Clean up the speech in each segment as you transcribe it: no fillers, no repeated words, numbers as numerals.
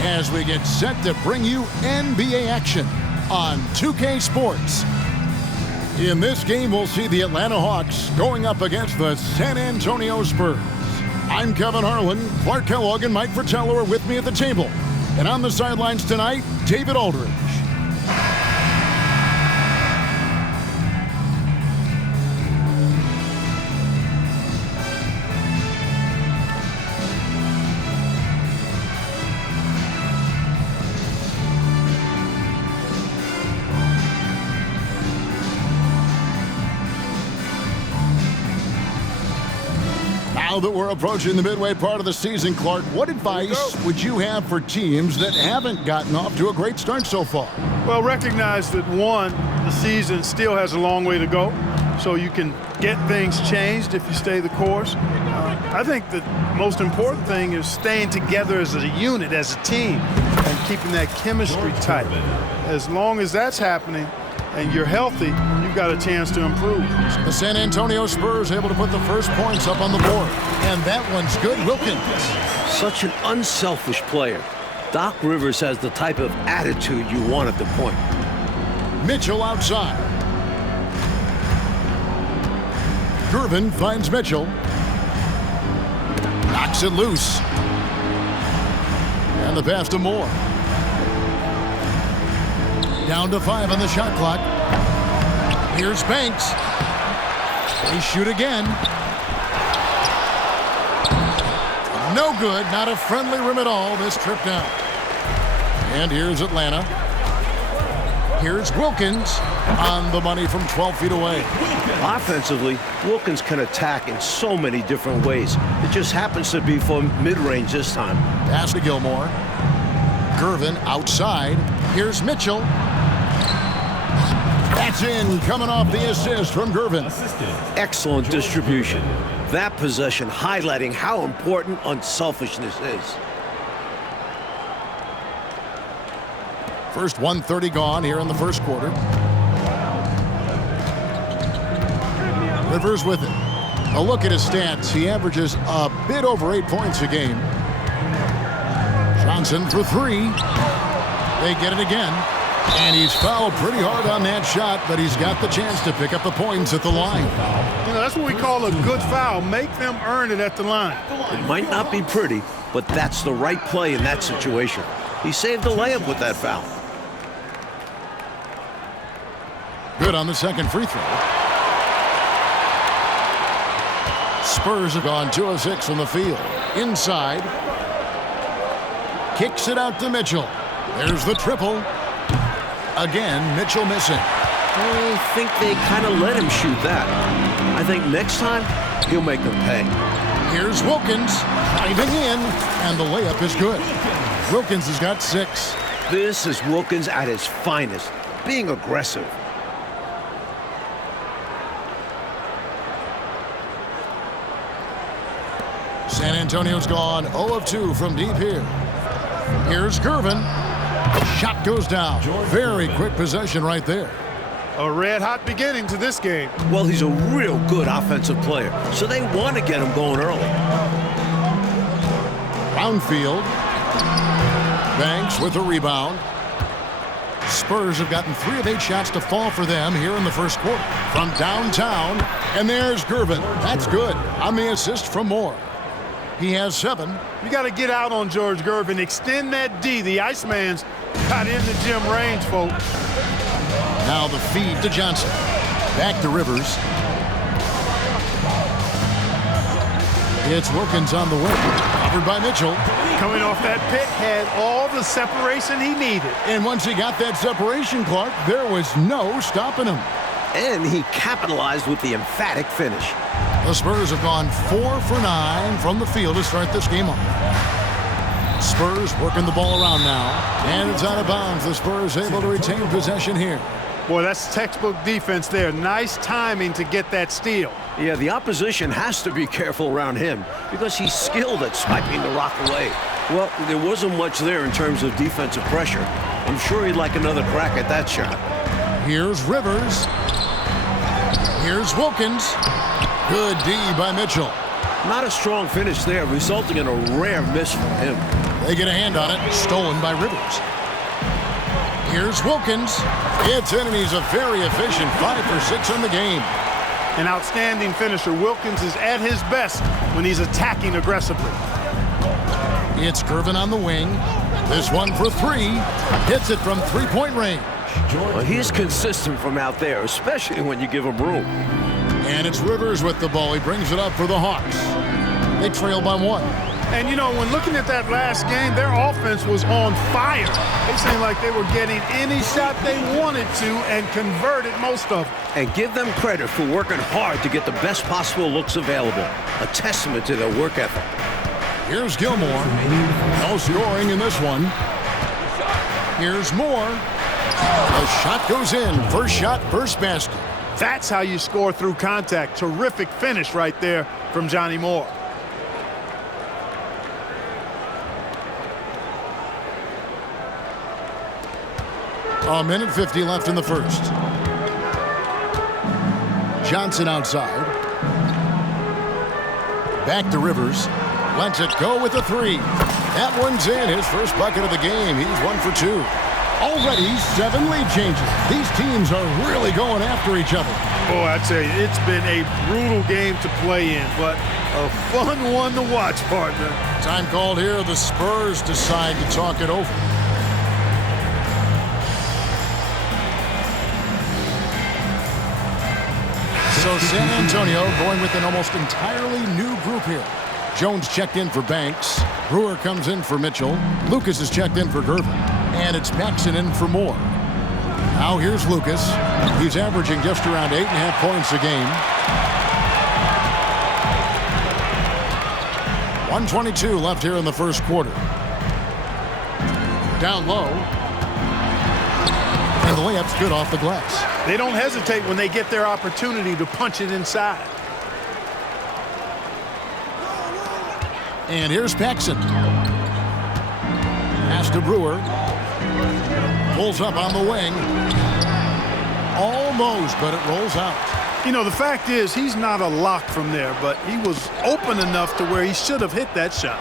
as we get set to bring you NBA action on 2K Sports. In this game, we'll see the Atlanta Hawks going up against the San Antonio Spurs. I'm Kevin Harlan. Clark Kellogg and Mike Fratello are with me at the table. And on the sidelines tonight, David Aldridge. Now that we're approaching the midway part of the season, Clark, what advice would you have for teams that haven't gotten off to a great start so far? Well, recognize that, one, the season still has a long way to go, so you can get things changed if you stay the course. I think the most important thing is staying together as a unit, as a team, and keeping that chemistry tight. As long as that's happening and you're healthy, you've got a chance to improve. The San Antonio Spurs able to put the first points up on the board. And that one's good. Wilkins. Such an unselfish player. Doc Rivers has the type of attitude you want at the point. Mitchell outside. Gervin finds Mitchell. Knocks it loose. And the pass to Moore. Down to 5 on the shot clock. Here's Banks. They shoot again. No good. Not a friendly rim at all. This trip down. And here's Atlanta. Here's Wilkins on the money from 12 feet away. Offensively, Wilkins can attack in so many different ways. It just happens to be from mid-range this time. Pass to Gilmore. Gervin outside. Here's Mitchell. That's in, coming off the assist from Gervin. Excellent distribution. That possession highlighting how important unselfishness is. First 1:30 gone here in the first quarter. Rivers with it. A look at his stats. He averages a bit over 8 points a game. Johnson for 3. They get it again. And he's fouled pretty hard on that shot, but he's got the chance to pick up the points at the line. You know, that's what we call a good foul. Make them earn it at the line. It might not be pretty, but that's the right play in that situation. He saved the layup with that foul. Good on the second free throw. Spurs have gone 2 of 6 from the field. Inside. Kicks it out to Mitchell. There's the triple. Again, Mitchell missing. I think they kind of let him shoot that. I think next time, he'll make them pay. Here's Wilkins driving in, and the layup is good. Wilkins has got 6. This is Wilkins at his finest, being aggressive. San Antonio's gone 0 of 2 from deep here. Here's Gervin. Shot goes down. Very quick possession right there. A red-hot beginning to this game. Well, he's a real good offensive player, so they want to get him going early. Brownfield. Banks with a rebound. Spurs have gotten 3 of 8 shots to fall for them here in the first quarter. From downtown, and there's Gervin. That's good on the assist from Moore. He has 7. You got to get out on George Gervin. Extend that D. The Iceman's got in the gym range, folks. Now the feed to Johnson. Back to Rivers. It's Wilkins on the wing. Covered by Mitchell. Coming off that pick, had all the separation he needed. And once he got that separation, Clark, there was no stopping him. And he capitalized with the emphatic finish. The Spurs have gone 4 for 9 from the field to start this game off. Spurs working the ball around now. And it's out of bounds. The Spurs able to retain possession here. Boy, that's textbook defense there. Nice timing to get that steal. Yeah, the opposition has to be careful around him because he's skilled at swiping the rock away. Well, there wasn't much there in terms of defensive pressure. I'm sure he'd like another crack at that shot. Here's Rivers. Here's Wilkins. Good D by Mitchell. Not a strong finish there, resulting in a rare miss from him. They get a hand on it, stolen by Rivers. Here's Wilkins. It's in, and he's a very efficient 5 for 6 in the game. An outstanding finisher. Wilkins is at his best when he's attacking aggressively. It's Gervin on the wing. This one for 3. Hits it from 3-point range. Well, he's consistent from out there, especially when you give him room. And it's Rivers with the ball. He brings it up for the Hawks. They trail by 1. And, you know, when looking at that last game, their offense was on fire. It seemed like they were getting any shot they wanted to and converted most of them. And give them credit for working hard to get the best possible looks available. A testament to their work ethic. Here's Gilmore. No scoring in this one. Here's Moore. The shot goes in. First shot, first basket. That's how you score through contact. Terrific finish right there from Johnny Moore. A minute 50 left in the first. Johnson outside. Back to Rivers. Lets it go with a 3. That one's in. His first bucket of the game. He's 1 for 2. Already 7 lead changes. These teams are really going after each other. Oh, I tell you, it's been a brutal game to play in, but a fun one to watch, partner. Time called here. The Spurs decide to talk it over. So San Antonio going with an almost entirely new group here. Jones checked in for Banks. Brewer comes in for Mitchell. Lucas is checked in for Gervin. And it's Paxson in for Moore. Now here's Lucas. He's averaging just around 8.5 points a game. 1:22 left here in the first quarter. Down low. And the layup's good off the glass. They don't hesitate when they get their opportunity to punch it inside. And here's Paxson. Pass to Brewer. Pulls up on the wing. Almost, but it rolls out. You know, the fact is he's not a lock from there, but he was open enough to where he should have hit that shot.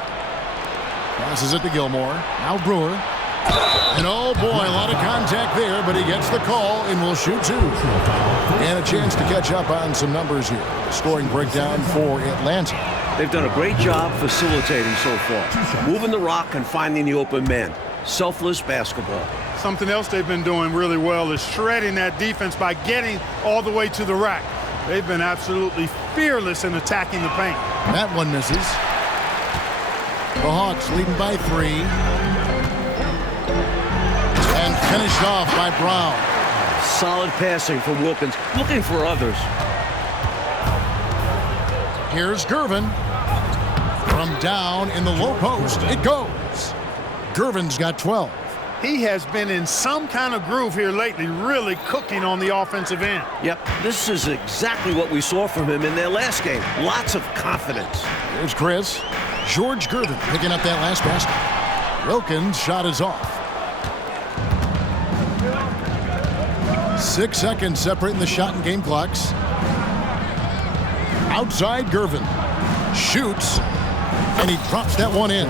Passes it to Gilmore. Now Brewer. And oh boy, a lot of contact there, but he gets the call and will shoot 2. And a chance to catch up on some numbers here. Scoring breakdown for Atlanta. They've done a great job facilitating so far. Moving the rock and finding the open man. Selfless basketball. Something else they've been doing really well is shredding that defense by getting all the way to the rack. They've been absolutely fearless in attacking the paint. That one misses. The Hawks leading by 3. And finished off by Brown. Solid passing from Wilkins, looking for others. Here's Gervin. From down in the low post, it goes. Gervin's got 12. He has been in some kind of groove here lately, really cooking on the offensive end. Yep, this is exactly what we saw from him in their last game. Lots of confidence. Here's Chris. George Gervin picking up that last basket. Wilkins' shot is off. 6 seconds separating the shot and game clocks. Outside Gervin. Shoots. And he drops that one in.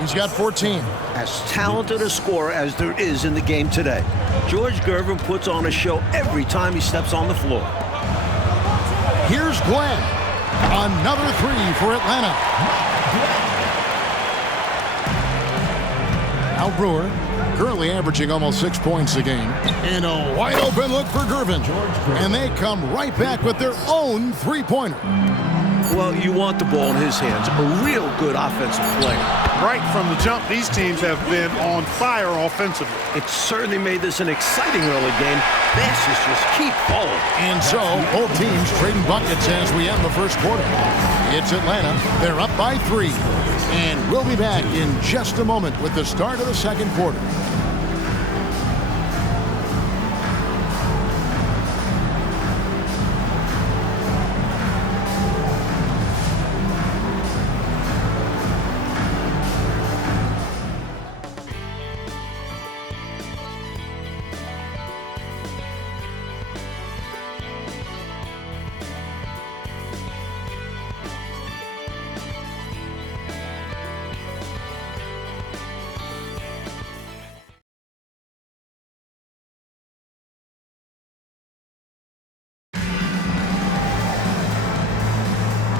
He's got 14. As talented a scorer as there is in the game today. George Gervin puts on a show every time he steps on the floor. Here's Glenn. Another 3 for Atlanta. Now Brewer, currently averaging almost 6 points a game. And a wide open look for Gervin. And they come right back with their own 3-pointer. Well, you want the ball in his hands. A real good offensive player. Right from the jump, these teams have been on fire offensively. It certainly made this an exciting early game. Baskets just keep falling. And so, both teams trading buckets as we end the first quarter. It's Atlanta. They're up by 3. And we'll be back in just a moment with the start of the second quarter.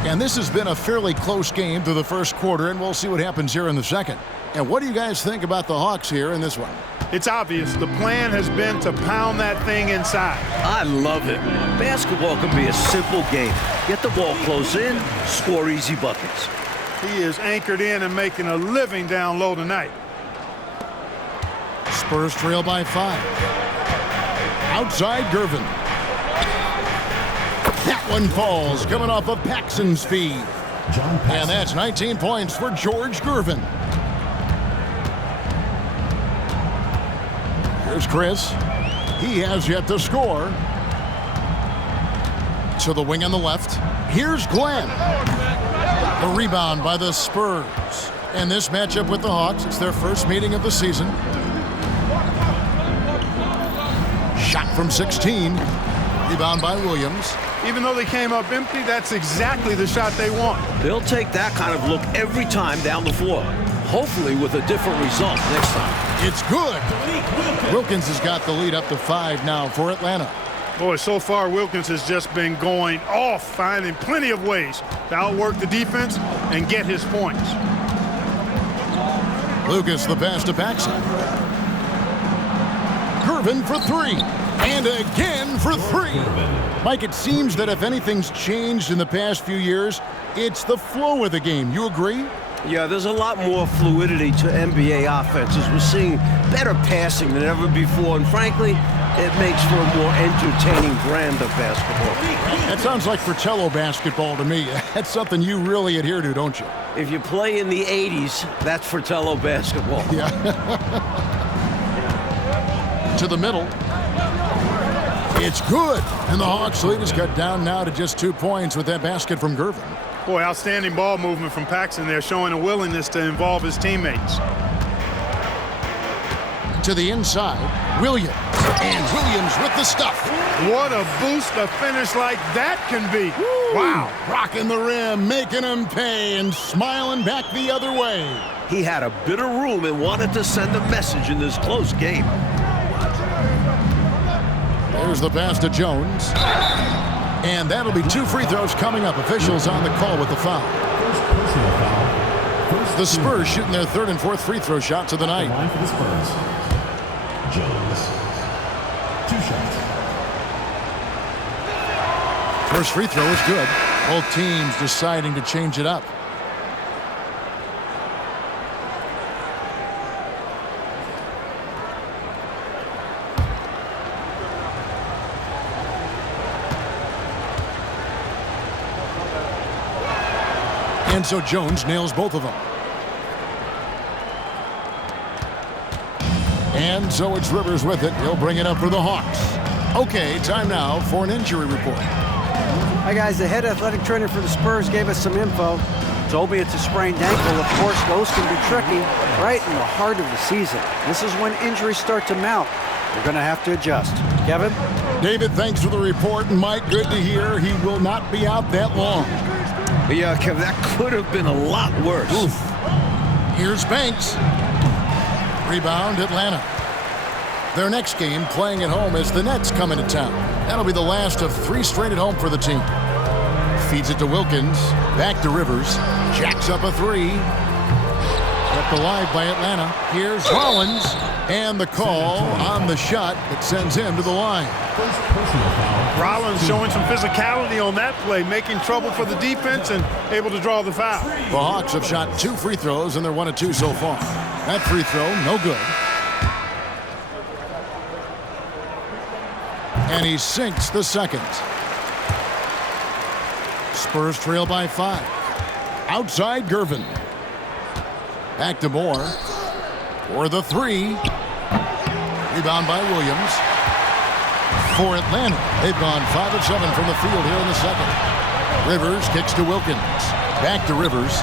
And this has been a fairly close game through the first quarter, and we'll see what happens here in the second. And what do you guys think about the Hawks here in this one? It's obvious. The plan has been to pound that thing inside. I love it. Basketball can be a simple game. Get the ball close in, score easy buckets. He is anchored in and making a living down low tonight. Spurs trail by 5. Outside Gervin. That one falls, coming off of Paxson's feed. And that's 19 points for George Gervin. Here's Chris. He has yet to score. To the wing on the left. Here's Glenn. The rebound by the Spurs. And this matchup with the Hawks, it's their first meeting of the season. Shot from 16. Rebound by Williams. Even though they came up empty, that's exactly the shot they want. They'll take that kind of look every time down the floor. Hopefully with a different result next time. It's good. Wilkins has got the lead up to 5 now for Atlanta. Boy, so far Wilkins has just been going off, finding plenty of ways to outwork the defense and get his points. Lucas the pass to Paxson. Gervin for 3. And again for 3. Mike, it seems that if anything's changed in the past few years, it's the flow of the game. You agree? Yeah, there's a lot more fluidity to NBA offenses. We're seeing better passing than ever before, and frankly, it makes for a more entertaining brand of basketball. That sounds like Fratello basketball to me. That's something you really adhere to, don't you? If you play in the 80s, that's Fratello basketball. Yeah. To the middle. It's good. And the Hawks lead is cut down now to just 2 points with that basket from Gervin. Boy, outstanding ball movement from Paxson there, showing a willingness to involve his teammates. To the inside, Williams. And Williams with the stuff. What a boost a finish like that can be. Woo! Wow. Rocking the rim, making him pay, and smiling back the other way. He had a bit of room and wanted to send a message in this close game. There's the pass to Jones. And that'll be 2 free throws coming up. Officials on the call with the foul. The Spurs shooting their 3rd and 4th free throw shots of the night. Line for the Spurs. Jones. 2 shots. First free throw is good. Both teams deciding to change it up. And so Jones nails both of them. And so it's Rivers with it. He'll bring it up for the Hawks. Okay, time now for an injury report. Hi, guys. The head athletic trainer for the Spurs gave us some info. Told me it's a sprained ankle. Of course, those can be tricky right in the heart of the season. This is when injuries start to mount. We're going to have to adjust. Kevin? David, thanks for the report. And Mike, good to hear he will not be out that long. Yeah, Kevin, that could have been a lot worse. Oof. Here's Banks. Rebound, Atlanta. Their next game playing at home as the Nets come into town. That'll be the last of 3 straight at home for the team. Feeds it to Wilkins. Back to Rivers. Jacks up a 3. Kept alive by Atlanta. Here's Rollins. And the call on the shot that sends him to the line. Rollins showing some physicality on that play, making trouble for the defense and able to draw the foul. The Hawks have shot 2 free throws, and they're 1 of 2 so far. That free throw, no good. And he sinks the second. Spurs trail by 5. Outside Gervin. Back to Moore. For the 3. Rebound by Williams. For Atlanta, they've gone 5 of 7 from the field here in the second. Rivers kicks to Wilkins. Back to Rivers.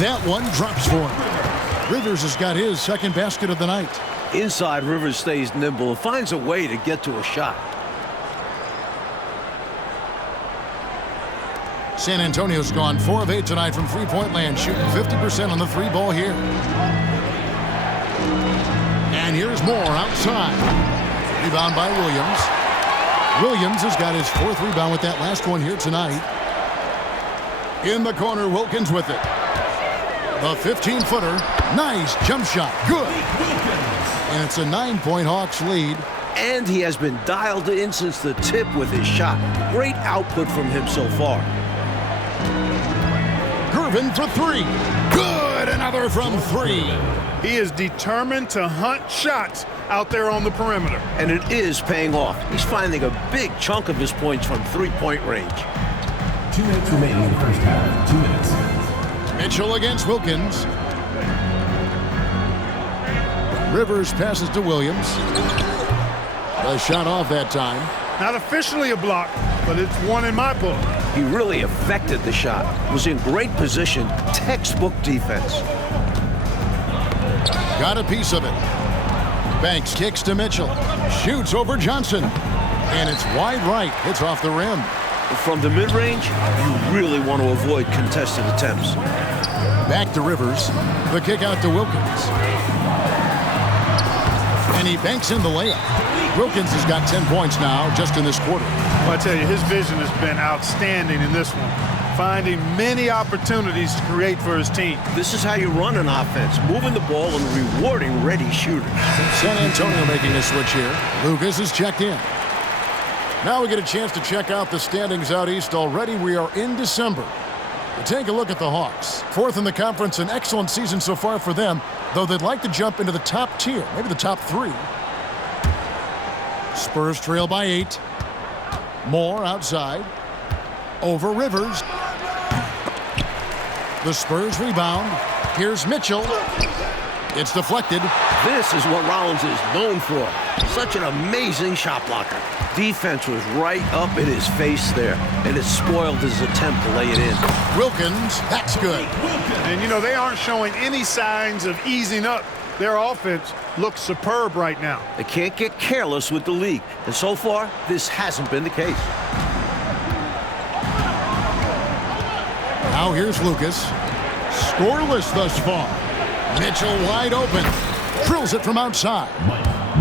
That one drops for him. Rivers has got his second basket of the night. Inside, Rivers stays nimble and finds a way to get to a shot. San Antonio's gone 4 of 8 tonight from three-point land, shooting 50% on the 3 ball here. And here's Moore outside. Rebound by Williams. Williams has got his 4th rebound with that last one here tonight. In the corner, Wilkins with it. The 15-footer. Nice jump shot. Good. And it's a 9-point Hawks lead. And he has been dialed in since the tip with his shot. Great output from him so far. Gervin for three. Good. Another from three. He is determined to hunt shots out there on the perimeter. And it is paying off. He's finding a big chunk of his points from three-point range. 2 minutes remaining in the first half. 2 minutes. Mitchell against Wilkins. Rivers passes to Williams. The shot off that time. Not officially a block, but it's one in my book. He really affected the shot. Was in great position. Textbook defense. Got a piece of it. Banks kicks to Mitchell. Shoots over Johnson. And it's wide right. Hits off the rim. From the mid-range, you really want to avoid contested attempts. Back to Rivers. The kick out to Wilkins. And he banks in the layup. Wilkins has got 10 points now just in this quarter. Well, I tell you, his vision has been outstanding in this one. Finding many opportunities to create for his team. This is how you run an offense, moving the ball and rewarding ready shooters. San Antonio making a switch here. Lucas is checked in. Now we get a chance to check out the standings out east. Already we are in December. We'll take a look at the Hawks. Fourth in the conference, an excellent season so far for them, though they'd like to jump into the top tier, maybe the top 3. Spurs trail by 8. Moore outside. Over Rivers. The Spurs rebound. Here's Mitchell. It's deflected. This is what Rollins is known for. Such an amazing shot blocker. Defense was right up in his face there, and it spoiled his attempt to lay it in. Wilkins, that's good. And, you know, they aren't showing any signs of easing up. Their offense looks superb right now. They can't get careless with the league, and so far, this hasn't been the case. Now here's Lucas. Scoreless thus far. Mitchell wide open. Drills it from outside.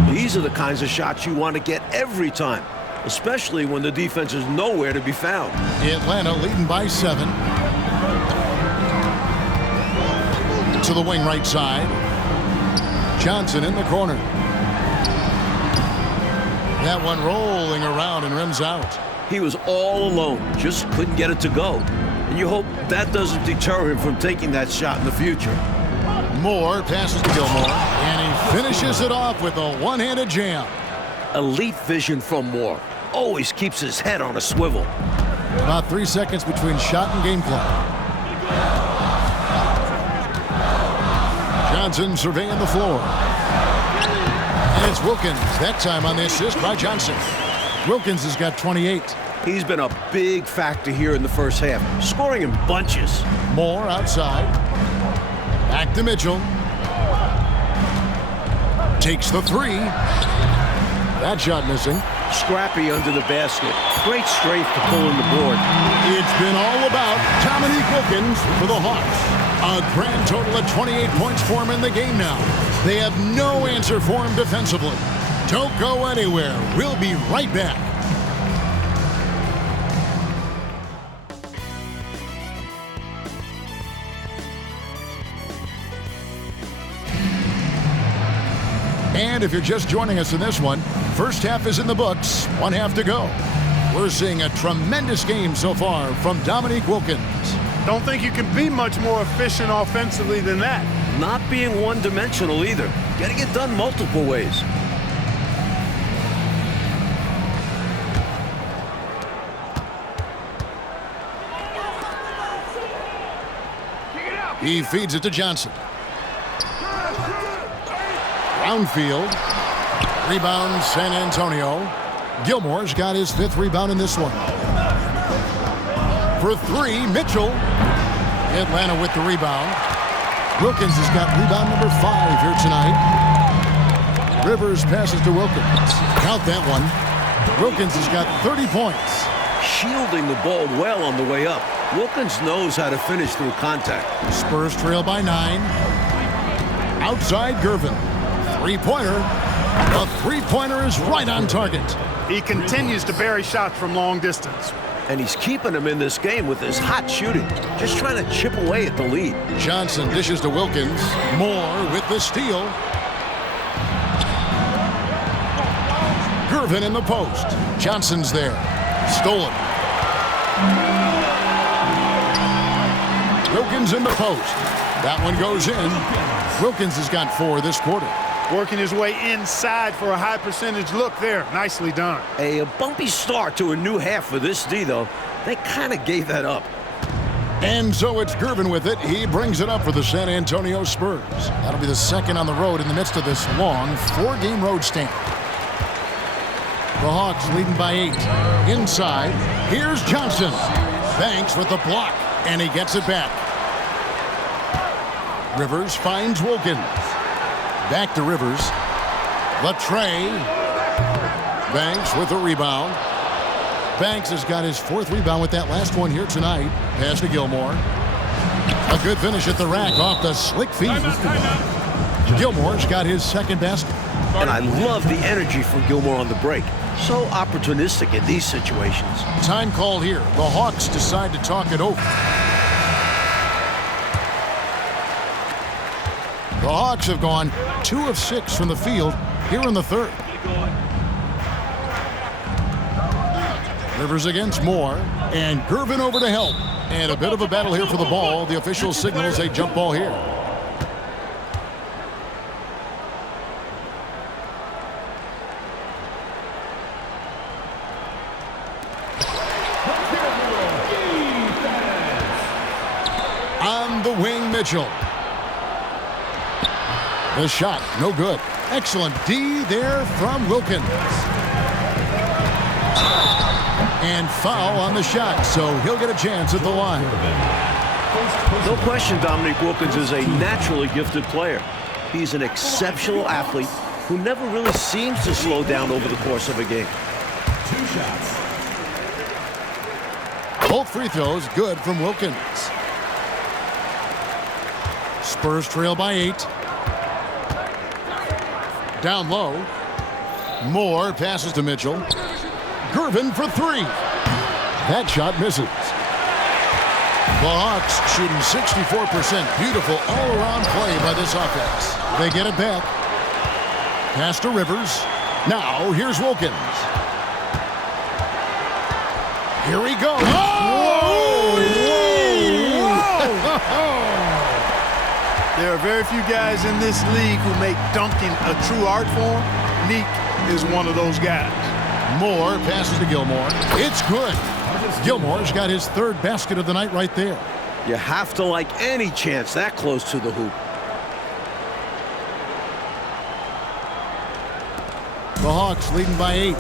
These are the kinds of shots you want to get every time, especially when the defense is nowhere to be found. Atlanta leading by 7. To the wing right side. Johnson in the corner. That one rolling around and rims out. He was all alone, just couldn't get it to go. And you hope that doesn't deter him from taking that shot in the future. Moore passes to Gilmore, and he finishes it off with a one-handed jam. Elite vision from Moore. Always keeps his head on a swivel. About 3 seconds between shot and game play. Johnson surveying the floor. And it's Wilkins, that time on the assist by Johnson. Wilkins has got 28. He's been a big factor here in the first half, scoring in bunches. Moore outside. Back to Mitchell. Takes the 3. That shot missing. Scrappy under the basket. Great strength to pull in the board. It's been all about Dominique Wilkins for the Hawks. A grand total of 28 points for him in the game now. They have no answer for him defensively. Don't go anywhere. We'll be right back. And if you're just joining us in this one, first half is in the books, 1 half to go. We're seeing a tremendous game so far from Dominique Wilkins. Don't think you can be much more efficient offensively than that. Not being one-dimensional either. Getting it done multiple ways. He feeds it to Johnson. Brownfield. Rebound San Antonio. Gilmore's got his 5th rebound in this one. For 3, Mitchell. Atlanta with the rebound. Wilkins has got rebound number 5 here tonight. Rivers passes to Wilkins. Count that one. Wilkins has got 30 points. Shielding the ball well on the way up. Wilkins knows how to finish through contact. Spurs trail by 9. Outside Gervin. Three-pointer. The three-pointer is right on target. He continues to bury shots from long distance. And he's keeping them in this game with his hot shooting, just trying to chip away at the lead. Johnson dishes to Wilkins. Moore with the steal. Gervin in the post. Johnson's there. Stolen. Wilkins in the post. That one goes in. Wilkins has got 4 this quarter. Working his way inside for a high percentage look there. Nicely done. A bumpy start to a new half for this D, though. They kind of gave that up. And so it's Gervin with it. He brings it up for the San Antonio Spurs. That'll be the second on the road in the midst of this long 4-game road stand. The Hawks leading by 8. Inside, here's Johnson. Banks with the block, and he gets it back. Rivers finds Wilkins. Back to Rivers. Latrey. Banks with a rebound. Banks has got his 4th rebound with that last one here tonight. Pass to Gilmore. A good finish at the rack off the slick feet. Gilmore's got his 2nd basket. And I love the energy from Gilmore on the break. So opportunistic in these situations. Time call here. The Hawks decide to talk it over. The Hawks have gone 2 of 6 from the field here in the 3rd. Rivers against Moore, and Gervin over to help. And a bit of a battle here for the ball. The official signals a jump ball here. On the wing, Mitchell. The shot, no good. Excellent D there from Wilkins. And foul on the shot, so he'll get a chance at the line. No question Dominique Wilkins is a naturally gifted player. He's an exceptional athlete who never really seems to slow down over the course of a game. 2 shots. Both free throws good from Wilkins. Spurs trail by 8. Down low. Moore passes to Mitchell. Gervin for 3. That shot misses. The Hawks shooting 64%. Beautiful all-around play by this offense. They get it back. Pass to Rivers. Now here's Wilkins. Here he goes. Oh! There are very few guys in this league who make dunking a true art form. Neek is one of those guys. Moore passes to Gilmore. It's good. Gilmore's got his 3rd basket of the night right there. You have to like any chance that close to the hoop. The Hawks leading by 8.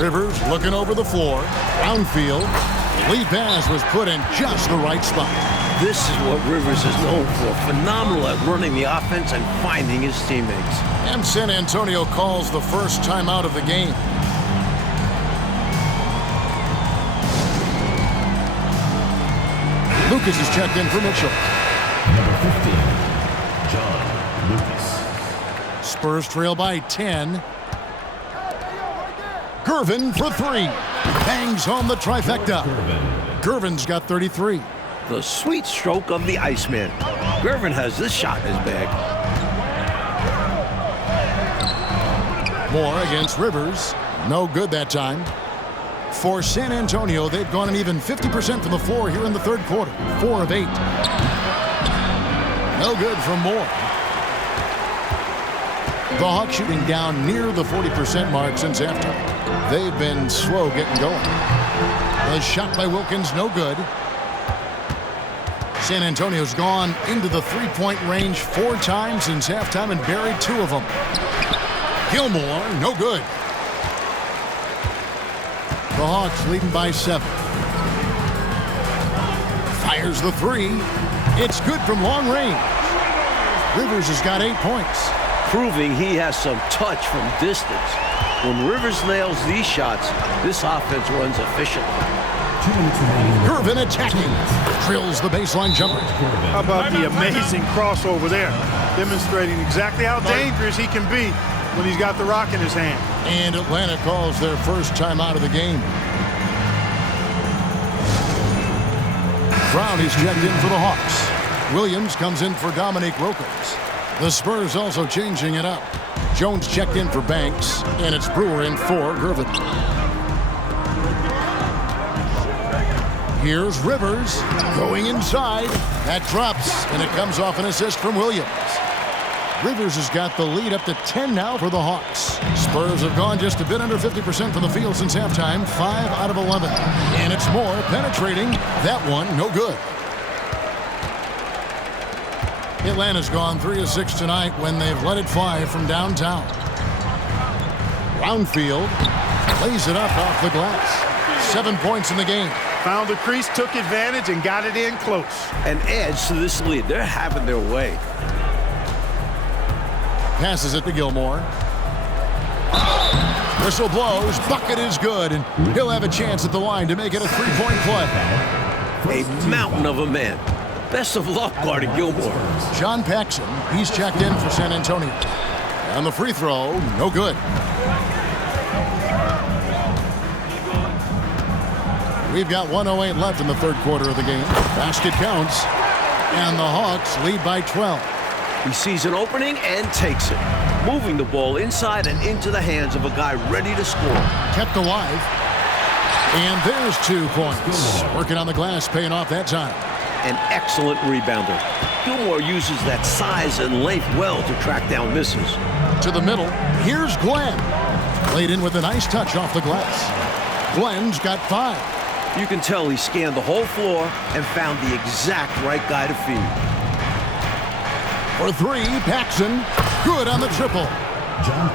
Rivers looking over the floor. Downfield. Lead pass was put in just the right spot. This is what Rivers is known for. Phenomenal at running the offense and finding his teammates. And San Antonio calls the first timeout of the game. Lucas is checked in for Mitchell. Number 15, John Lucas. Spurs trail by 10. Gervin for 3. Bangs home the trifecta. Gervin's got 33. The sweet stroke of the Iceman. Gervin has this shot in his bag. Moore against Rivers. No good that time. For San Antonio, they've gone an even 50% from the floor here in the 3rd quarter. 4 of 8. No good from Moore. The Hawks shooting down near the 40% mark since halftime. They've been slow getting going. The shot by Wilkins, no good. San Antonio's gone into the 3-point range 4 times since halftime and buried 2 of them. Gilmore, no good. The Hawks leading by 7. Fires the 3. It's good from long range. Rivers has got 8 points. Proving he has some touch from distance. When Rivers nails these shots, this offense runs efficiently. 2 minutes remaining. Gervin attacking. Drills the baseline jumper. How about the amazing crossover there? Demonstrating exactly how dangerous he can be when he's got the rock in his hand. And Atlanta calls their first timeout of the game. Brown is checked in for the Hawks. Williams comes in for Dominique Wilkins. The Spurs also changing it up. Jones checked in for Banks, and it's Brewer in for Gervin. Here's Rivers going inside. That drops, and it comes off an assist from Williams. Rivers has got the lead up to 10 now for the Hawks. Spurs have gone just a bit under 50% from the field since halftime, 5 out of 11. And it's Moore penetrating. That one, no good. Atlanta's gone 3 of 6 tonight when they've let it fly from downtown. Brownfield lays it up off the glass. 7 points in the game. Found the crease, took advantage, and got it in close. And adds to this lead. They're having their way. Passes it to Gilmore. Whistle blows. Bucket is good, and he'll have a chance at the line to make it a three-point play. A mountain of a man. Best of luck guarding Gilmore. John Paxson, he's checked in for San Antonio. And the free throw, no good. We've got 1:08 left in the third quarter of the game. Basket counts, and the Hawks lead by 12. He sees an opening and takes it, moving the ball inside and into the hands of a guy ready to score. Kept alive, and there's 2 points. Working on the glass, paying off that time. An excellent rebounder. Gilmore uses that size and length well to track down misses. To the middle, here's Glenn. Played in with a nice touch off the glass. Glenn's got 5. You can tell he scanned the whole floor and found the exact right guy to feed. For 3, Paxson, good on the triple.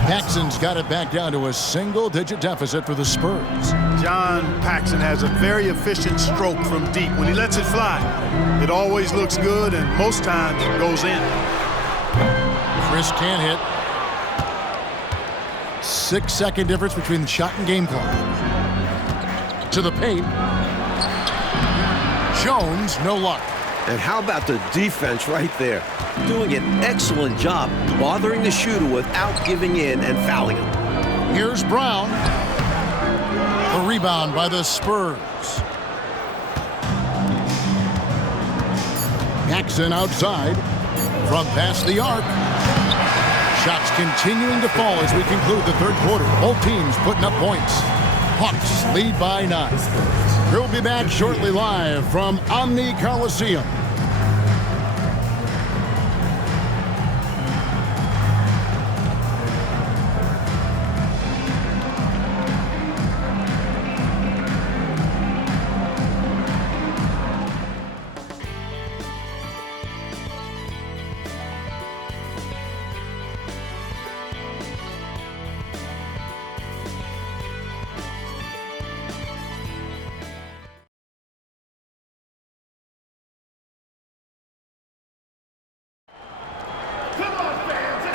Paxson's got it back down to a single-digit deficit for the Spurs. John Paxson has a very efficient stroke from deep. When he lets it fly, it always looks good, and most times it goes in. Chris can't hit. 6-second difference between the shot and game clock. To the paint. Jones, no luck. And how about the defense right there? Doing an excellent job bothering the shooter without giving in and fouling him. Here's Brown. The rebound by the Spurs. Paxson outside from past the arc. Shots continuing to fall as we conclude the third quarter. Both teams putting up points. Hawks lead by 9. We'll be back shortly live from Omni Coliseum.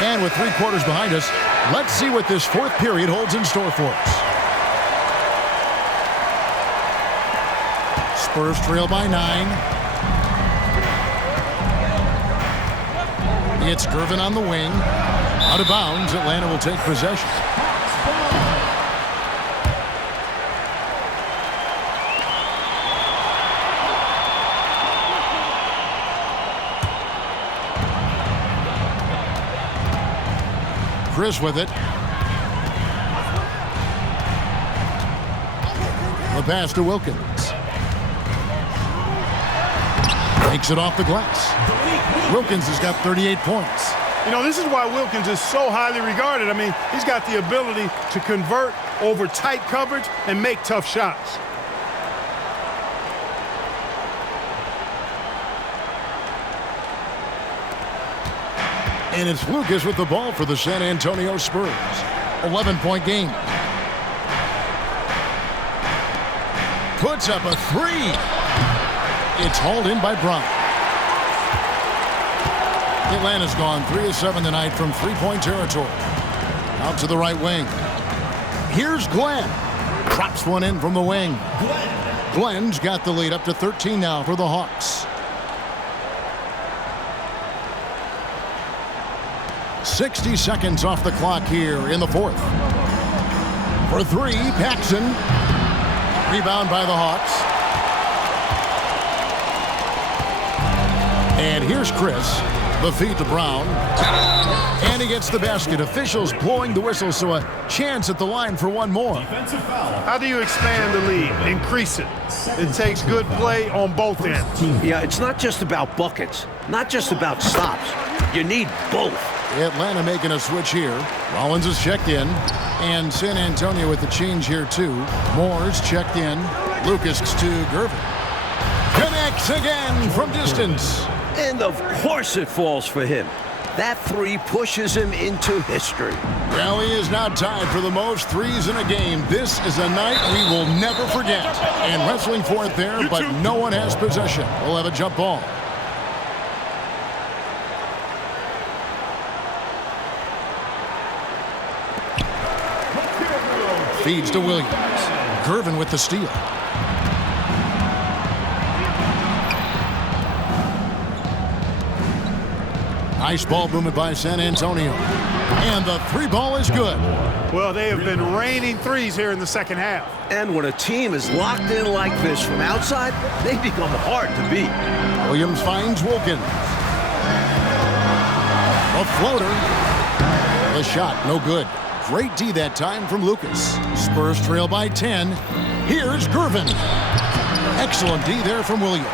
And with 3 quarters behind us, let's see what this fourth period holds in store for us. Spurs trail by 9. It's Gervin on the wing. Out of bounds, Atlanta will take possession. Chris with it. The pass to Wilkins. Takes it off the glass. Wilkins has got 38 points. You know, this is why Wilkins is so highly regarded. I mean, he's got the ability to convert over tight coverage and make tough shots. And it's Lucas with the ball for the San Antonio Spurs. 11-point game. Puts up a 3. It's hauled in by Brown. Atlanta's gone 3 of 7 tonight from three-point territory. Out to the right wing. Here's Glenn. Drops one in from the wing. Glenn's got the lead up to 13 now for the Hawks. 60 seconds off the clock here in the fourth. For three, Paxson. Rebound by the Hawks. And here's Chris. The feed to Brown. And he gets the basket. Officials blowing the whistle, so a chance at the line for one more. How do you expand the lead? Increase it. It takes good play on both ends. Yeah, it's not just about buckets, not just about stops. You need both. Atlanta making a switch here. Rollins is checked in. And San Antonio with the change here, too. Moore's checked in. Lucas to Gervin. Connects again from distance. And of course it falls for him. That three pushes him into history. Well, he is now tied for the most threes in a game. This is a night we will never forget. And wrestling for it there, but no one has possession. We'll have a jump ball. Feeds to Williams. Gervin with the steal. Nice ball movement by San Antonio. And the three ball is good. Well, they have been raining threes here in the second half. And when a team is locked in like this from outside, they become hard to beat. Williams finds Wilkins. A floater. The shot, no good. Great D that time from Lucas. Spurs trail by 10. Here's Gervin. Excellent D there from Williams.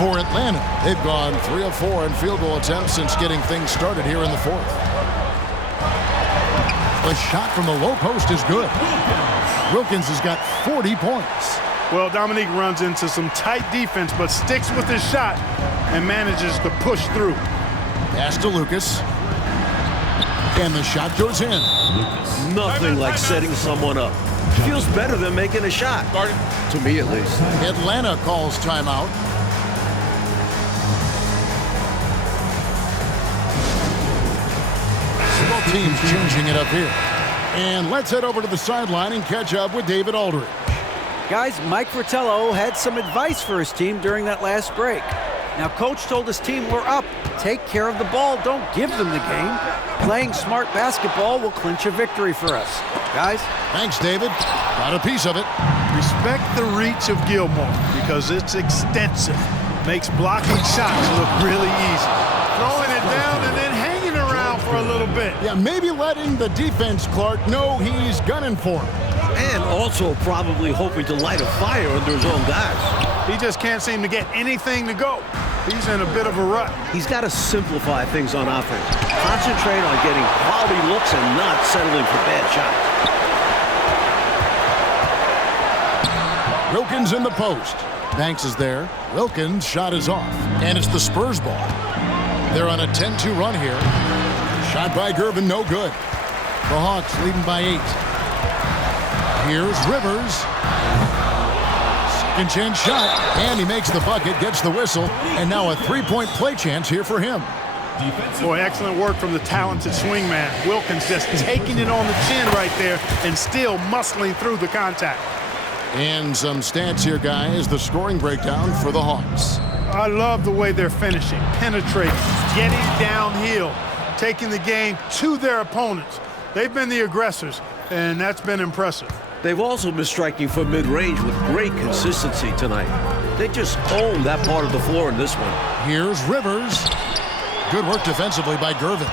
For Atlanta, they've gone 3 of 4 in field goal attempts since getting things started here in the fourth. The shot from the low post is good. Wilkins has got 40 points. Well, Dominique runs into some tight defense, but sticks with his shot and manages to push through. Pass to Lucas. And the shot goes in. Nothing like setting someone up. Feels better than making a shot. To me, at least. Atlanta calls timeout. Both teams changing it up here. And let's head over to the sideline and catch up with David Aldridge. Guys, Mike Fratello had some advice for his team during that last break. Now, Coach told his team, we're up. Take care of the ball. Don't give them the game. Playing smart basketball will clinch a victory for us. Guys? Thanks, David. Got a piece of it. Respect the reach of Gilmore because it's extensive. Makes blocking shots look really easy. Throwing it down and then hanging around for a little bit. Yeah, maybe letting the defense, Clark, know he's gunning for him. And also probably hoping to light a fire under his own guys. He just can't seem to get anything to go. He's in a bit of a rut. He's got to simplify things on offense. Concentrate on getting quality looks and not settling for bad shots. Wilkins in the post. Banks is there. Wilkins' shot is off. And it's the Spurs ball. They're on a 10-2 run here. Shot by Gervin, no good. The Hawks leading by 8. Here's Rivers. Second chance shot. And he makes the bucket, gets the whistle. And now a three-point play chance here for him. Boy, excellent work from the talented swingman. Wilkins just taking it on the chin right there and still muscling through the contact. And some stats here, guys. The scoring breakdown for the Hawks. I love the way they're finishing, penetrating, getting downhill, taking the game to their opponents. They've been the aggressors, and that's been impressive. They've also been striking from mid-range with great consistency tonight. They just own that part of the floor in this one. Here's Rivers. Good work defensively by Gervin.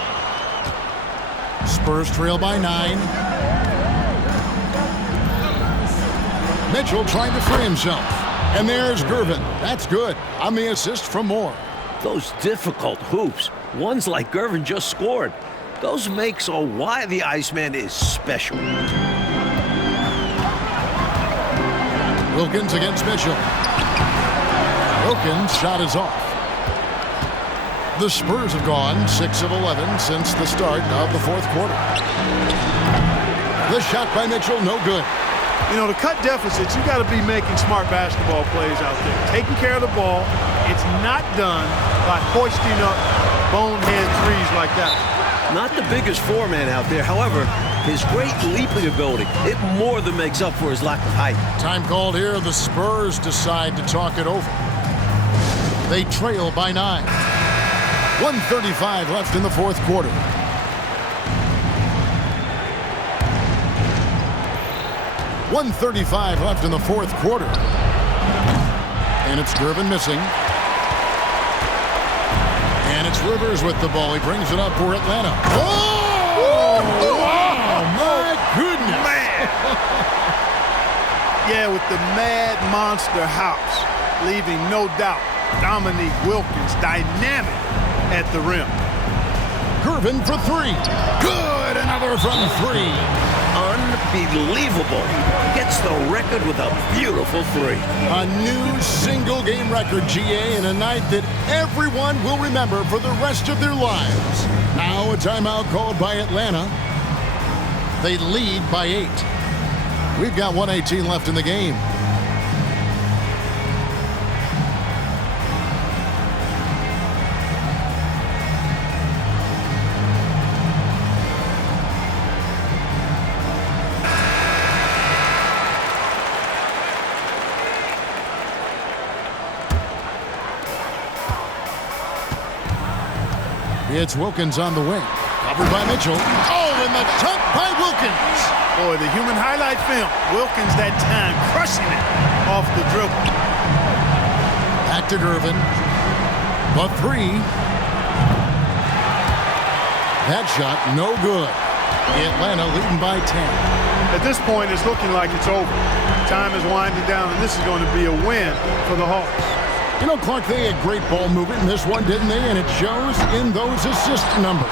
Spurs trail by 9. Mitchell trying to free himself. And there's Gervin. That's good. On the assist from Moore. Those difficult hoops, ones like Gervin just scored, those make so why the Iceman is special. Wilkins against Mitchell. Wilkins' shot is off. The Spurs have gone 6 of 11 since the start of the fourth quarter. The shot by Mitchell, no good. You know, to cut deficits, you got to be making smart basketball plays out there. Taking care of the ball. It's not done by hoisting up bonehead threes like that. Not the biggest four-man out there. However, his great leaping ability, it more than makes up for his lack of height. Time called here. The Spurs decide to talk it over. They trail by 9. 1:35 left in the fourth quarter. 1:35 left in the fourth quarter. And it's Gervin missing. And it's Rivers with the ball. He brings it up for Atlanta. Oh! Wow! My goodness! Man! Yeah, with the mad monster house, leaving no doubt Dominique Wilkins dynamic at the rim. Gervin for three. Good! Another from three. Unbelievable. Gets the record with a beautiful three. A new single-game record, GA, in a night that everyone will remember for the rest of their lives. Now a timeout called by Atlanta. They lead by 8. We've got 1:18 left in the game. It's Wilkins on the wing. Covered by Mitchell. Oh, and the dunk by Wilkins. Boy, the human highlight film. Wilkins that time crushing it off the dribble. Back to Gervin. The three. That shot, no good. Atlanta leading by 10. At this point, it's looking like it's over. Time is winding down, and this is going to be a win for the Hawks. You know, Clark, they had great ball movement in this one, didn't they? And it shows in those assist numbers.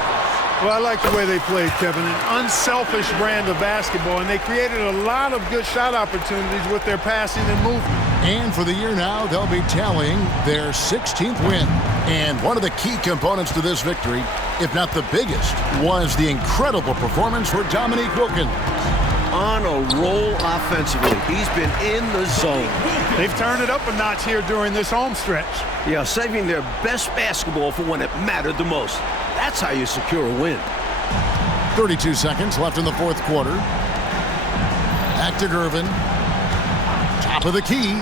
Well, I like the way they played, Kevin. An unselfish brand of basketball, and they created a lot of good shot opportunities with their passing and movement. And for the year now, they'll be tallying their 16th win. And one of the key components to this victory, if not the biggest, was the incredible performance for Dominique Wilkins. On a roll offensively. He's been in the zone. They've turned it up a notch here during this home stretch. Yeah, saving their best basketball for when it mattered the most. That's how you secure a win. 32 seconds left in the fourth quarter. Back to Gervin. Top of the key.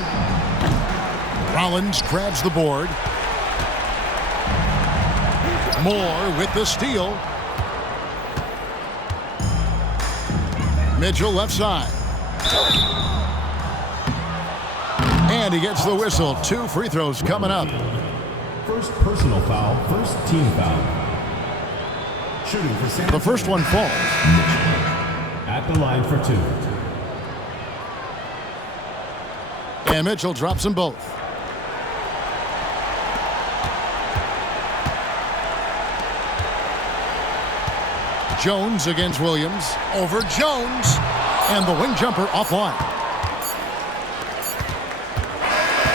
Rollins grabs the board. Moore with the steal. Mitchell left side. And he gets the whistle. 2 free throws coming up. First personal foul, first team foul. Shooting for San The first one falls. At the line for 2. And Mitchell drops them both. Jones against Williams. Over Jones. And the wing jumper offline.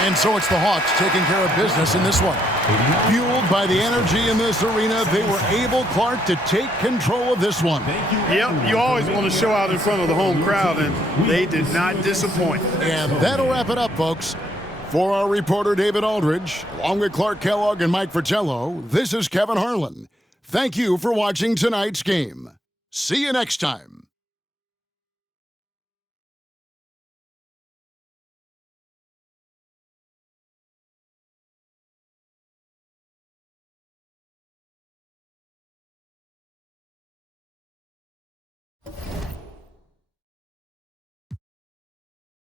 And so it's the Hawks taking care of business in this one. Fueled by the energy in this arena, they were able, Clark, to take control of this one. Yep, you always want to show out in front of the home crowd, and they did not disappoint. And that'll wrap it up, folks. For our reporter, David Aldridge, along with Clark Kellogg and Mike Fratello, this is Kevin Harlan. Thank you for watching tonight's game. See you next time.